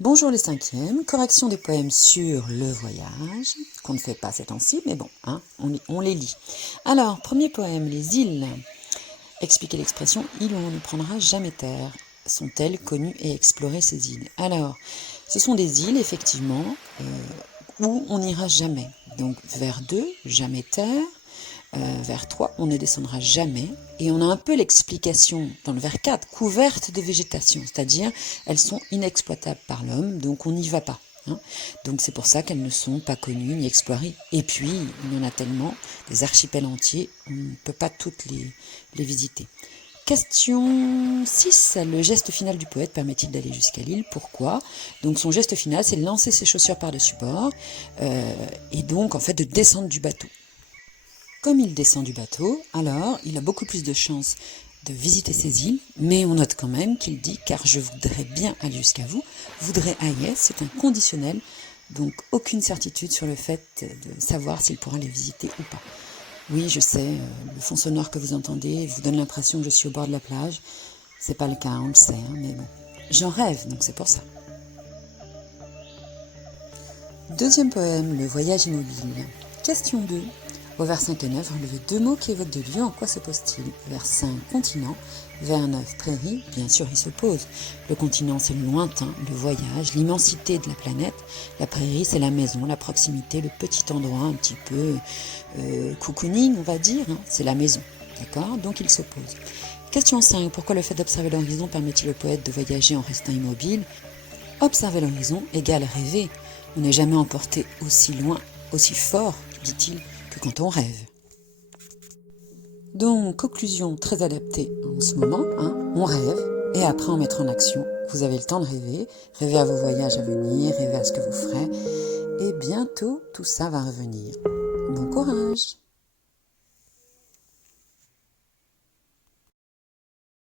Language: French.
Bonjour les cinquièmes, correction des poèmes sur le voyage, qu'on ne fait pas ces temps-ci, mais bon, on les lit. Alors, premier poème, les îles. Expliquez l'expression « île où on ne prendra jamais terre ». Sont-elles connues et explorées ces îles? Alors, ce sont des îles, effectivement, où on n'ira jamais. Donc, vers 2, jamais terre. Vers 3, on ne descendra jamais. Et on a un peu l'explication dans le vers 4, couvertes de végétation, c'est-à-dire elles sont inexploitables par l'homme, donc on n'y va pas. Donc c'est pour ça qu'elles ne sont pas connues ni explorées. Et puis, il y en a tellement, des archipels entiers, on ne peut pas toutes les visiter. Question 6. Le geste final du poète permet-il d'aller jusqu'à l'île? Pourquoi? Donc son geste final, c'est de lancer ses chaussures par-dessus bord et donc en fait de descendre du bateau. Comme il descend du bateau, alors il a beaucoup plus de chances de visiter ces îles, mais on note quand même qu'il dit « car je voudrais bien aller jusqu'à vous ». Voudrait ailler, c'est un conditionnel, donc aucune certitude sur le fait de savoir s'il pourra les visiter ou pas. Oui, je sais, le fond sonore que vous entendez vous donne l'impression que je suis au bord de la plage. C'est pas le cas, on le sait, mais bon. J'en rêve, donc c'est pour ça. Deuxième poème, le voyage immobile. Question 2. Au vers 5 et 9, relevez deux mots qui évoquent des lieux, en quoi se pose-t-il? Vers 5, continent. Vers 9, prairie. Bien sûr, il se pose. Le continent, c'est le lointain, le voyage, l'immensité de la planète. La prairie, c'est la maison, la proximité, le petit endroit un petit peu cocooning, on va dire. C'est la maison. D'accord? Donc, il se pose. Question 5. Pourquoi le fait d'observer l'horizon permet-il au poète de voyager en restant immobile? Observer l'horizon égale rêver. On n'est jamais emporté aussi loin, aussi fort, dit-il, que quand on rêve. Donc, conclusion très adaptée en ce moment, on rêve, et après on mettra en action. Vous avez le temps de rêver, rêver à vos voyages à venir, rêver à ce que vous ferez, et bientôt tout ça va revenir. Bon courage!